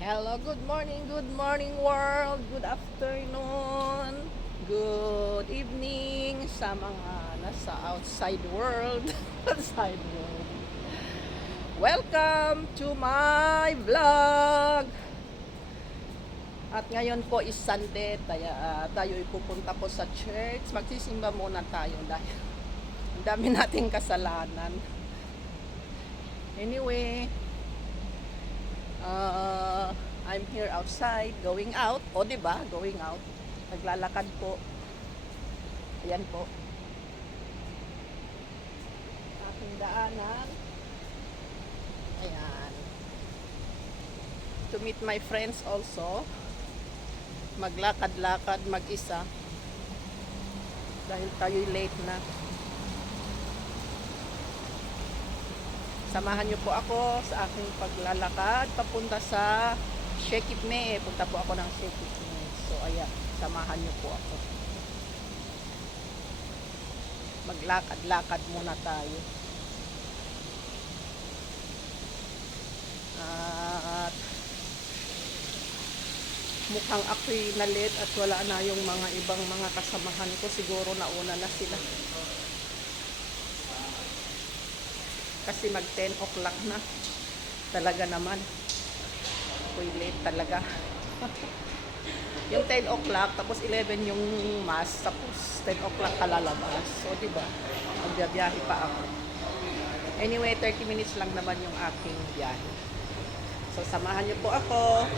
Hello, good morning world, good afternoon, good evening sa mga nasa outside world, outside world. Welcome to my vlog. At ngayon po is Sunday, tayo ay pupunta po sa church. Magsisimba muna tayo dahil ang dami nating kasalanan. Anyway, I'm here outside, going out. O, diba? Going out. Naglalakad po. Ayan po. Aking daanan. Ayan. To meet my friends also. Maglakad-lakad, mag-isa. Dahil tayo'y late na. Samahan niyo po ako sa aking paglalakad papunta sa Shekipme. Punta po ako ng Shekipme. So, ayan. Samahan niyo po ako. Maglakad-lakad muna tayo. At mukhang ako'y nalit at wala na yung mga ibang mga kasamahan ko. Siguro nauna na sila. Kasi mag 10 o'clock na. Talaga naman. Ako'y late talaga. Yung 10 o'clock, tapos 11 yung mass, tapos 10 o'clock kalalabas. So, diba? Magbiyahe pa ako. Anyway, 30 minutes lang naman yung aking biyahe. So, samahan niyo po ako.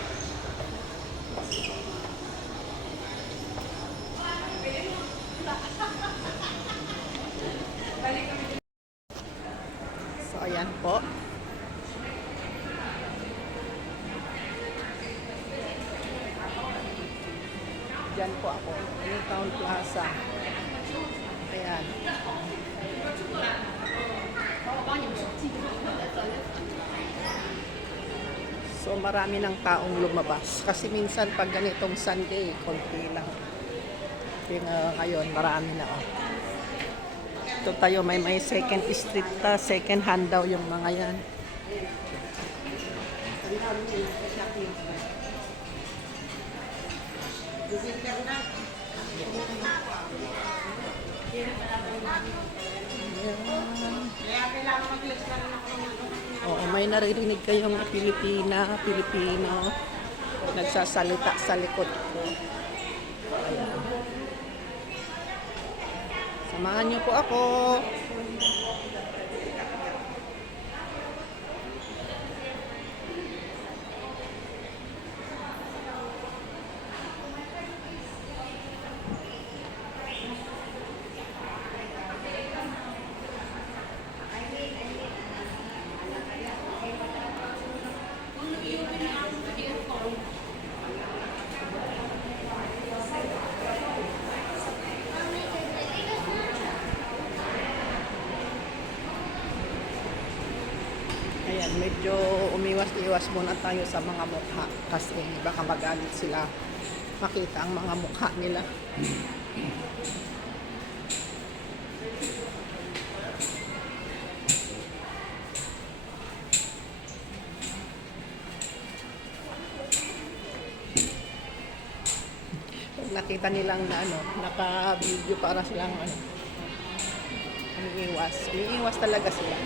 So, ayan po. Diyan po ako. New Town Plaza. Ayan. So, marami ng taong lumabas. Kasi minsan pag ganitong Sunday, konti lang. Yung ngayon, marami na. Oh. Ito tayo, may second street pa. Second hand daw yung mga yan. Oo, may naririnig kayong Pilipino, nagsasalita sa likod ko. Ayan. Samahan niyo po ako. Ayan, medyo umiwas-iwas muna tayo sa mga mukha kasi baka magalit sila makita ang mga mukha nila. Pag nakita nilang na naka-video para silang umiiwas talaga sila.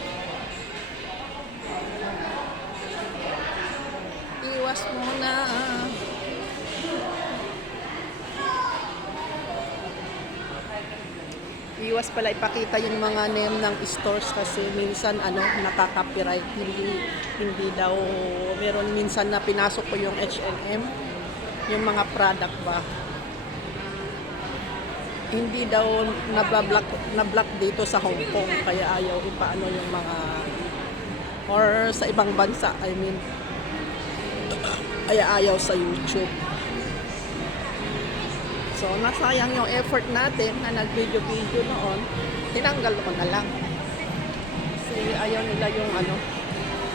Iwas muna. Iwas pala ipakita yung mga name ng stores kasi minsan nakaka-copyright, hindi daw meron minsan na pinasok ko yung H&M, yung mga product ba. Hindi daw na-block dito sa Hong Kong kaya ayaw ipaano yung mga or sa ibang bansa, ayaw sa YouTube. So, nasayang yung effort natin na nag-video noon, tinanggal ko na lang. Kasi ayaw nila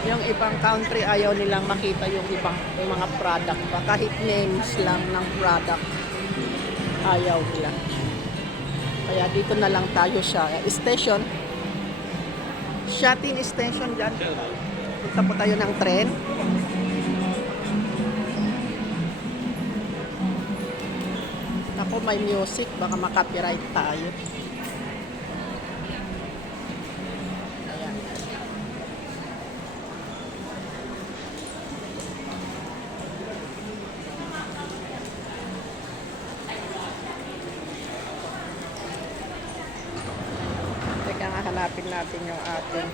yung ibang country, ayaw nilang makita yung mga product pa. Kahit names lang ng product, ayaw nila. Kaya dito na lang tayo sa station. Shatin Station dyan. Punta po tayo ng tren. may music, baka makapiright tayo. Ayan. Teka nga, hanapin natin yung ating.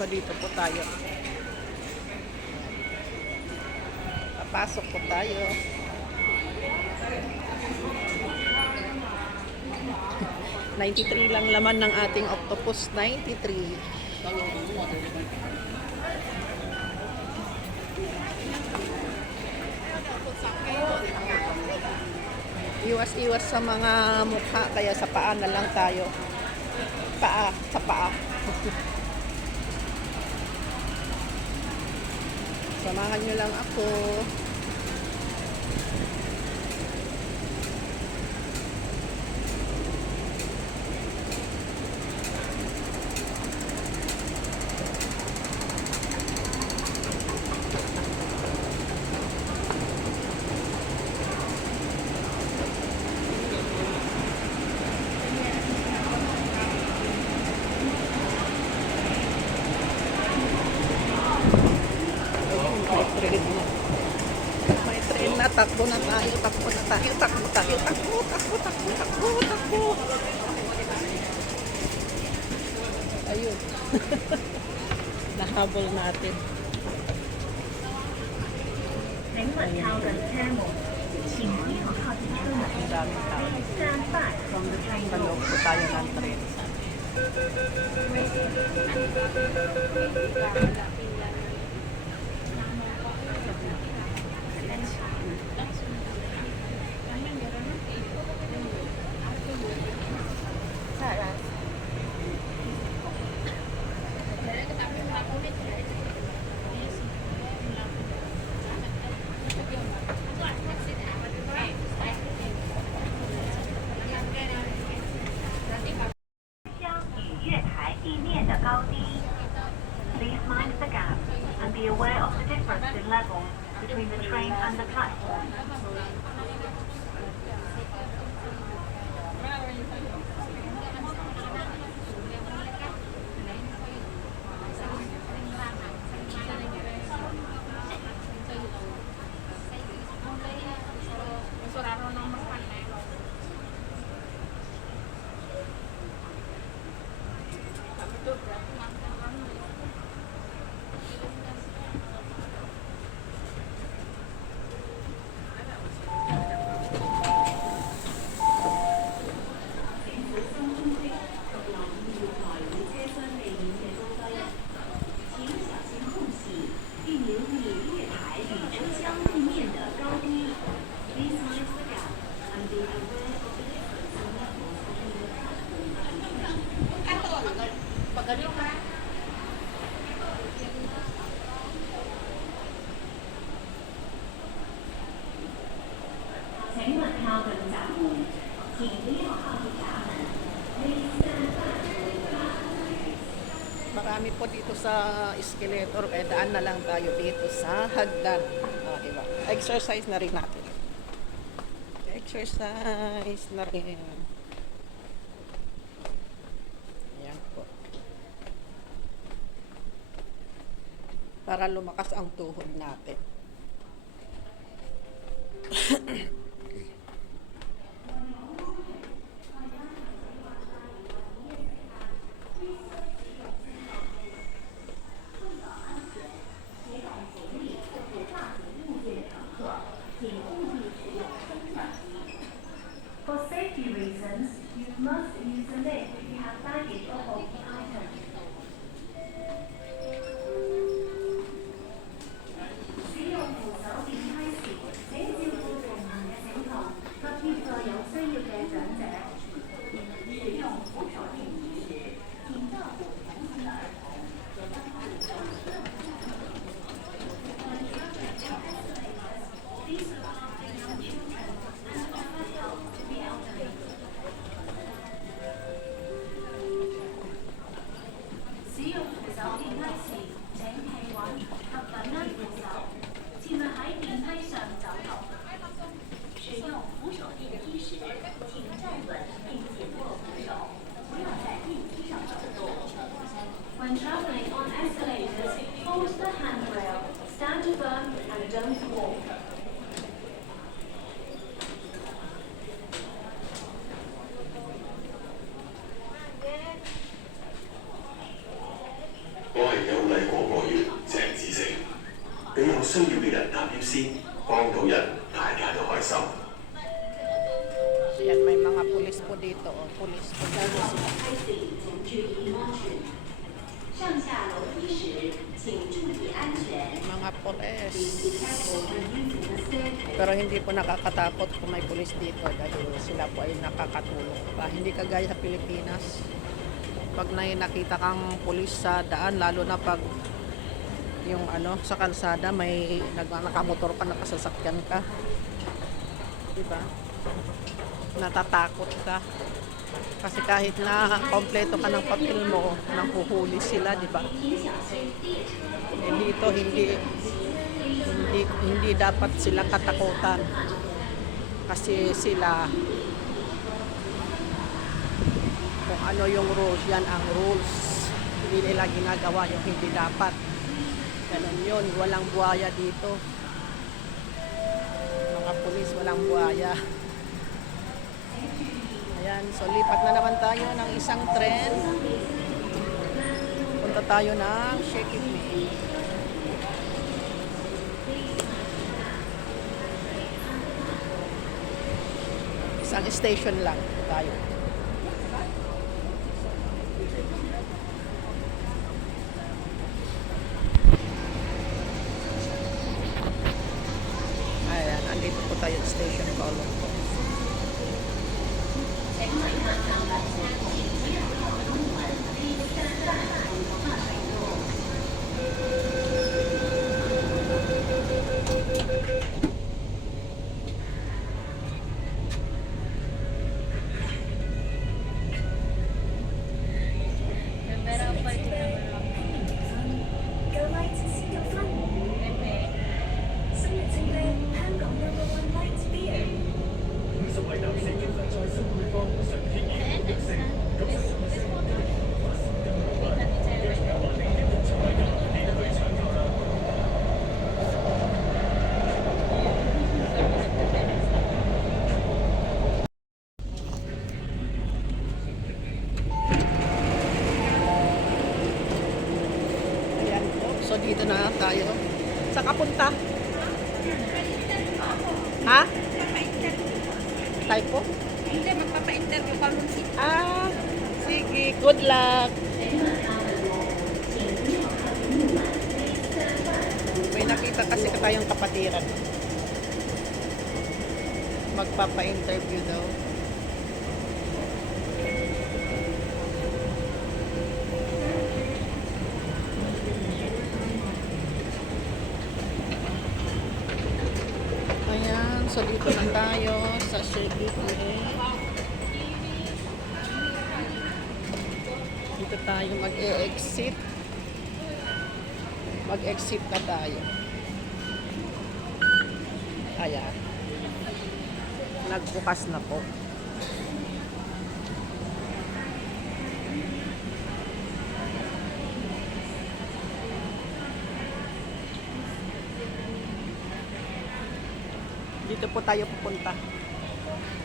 So, dito po tayo. Papasok po tayo. $93 lang laman ng ating octopus. $93. Iwas-iwas sa mga mukha, kaya sa paa na lang tayo. Paa, sa paa. Samahan nyo lang ako. May train na, takbo na tayo, takbo na tayo, takbo tayo, takbo, takbo, takbo, takbo, takbo. Ayun. Nahabol natin. Ang daming tao. Palog po tayo ng train. Please mind the gap and be aware of the difference in level between the train and the platform. Marami po dito sa escalator, kaya daan na lang tayo dito sa hagdan. Diba? Exercise na rin natin. Exercise na rin. Ayan po. Para lumakas ang tuhod natin. For safety reasons, you must use the lift if you have baggage or bulky items. 使用扶手電梯時，請照顧同行人需要嘅人答應先，幫到人，大家都開心。 Yan, may mga pulis po dito. Oh. Pulis po dito sila. 开始请注意安全。上下楼梯时，请注意安全。 Mga pulis. Be careful when using the staircase. Pero hindi po nakakatakot kung may pulis dito dahil sila po ay nakakatulong pa. Hindi kagaya sa Pilipinas. Pag nakita kang pulis sa daan, lalo na pag yung sa kalsada may nakamotor ka, nakasasakyan ka. Diba? Natatakot ka. Kasi kahit na kompleto ka ng papel mo, nanghuhuli sila, di ba? Eh, dito hindi dapat sila katakutan. Kasi sila kung ano yung rules, yan ang rules. Hindi nila ginagawa yung hindi dapat. Ganun yun, walang buhaya dito. Mga pulis, walang buhaya. Ayan, so lipat na naman tayo ng isang tren. Punta tayo ng Shaky May. Isang station lang tayo. Ayan, andito po tayo sa station column po. Ayan po. So dito na tayo. Saan ka punta? Ha? Tayo po? Hindi, magpapa-interview ka nun si Ah, sige. Good luck. May nakita kasi tayong kapatiran. Magpapa-interview daw. Ayan, so dito na tayo sa Shaky May. Dito tayo mag-e-exit. Mag-exit na tayo. Ayan. Nagbukas na po. Dito po tayo pupunta.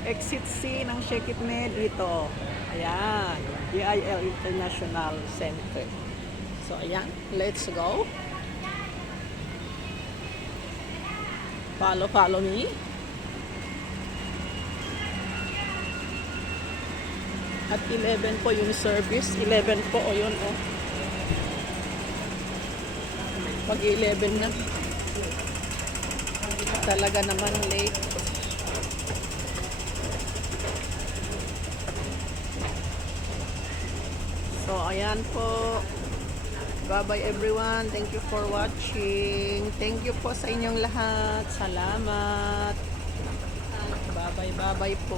Exit C ng Shaky May dito. Ayan. DIL International Center. So, ayan. Let's go. Follow me. At 11 po yung service. 11 po o yun o. Pag 11 na. Talaga naman late. So, ayan po. Bye-bye everyone. Thank you for watching. Thank you po sa inyong lahat. Salamat. Bye-bye po.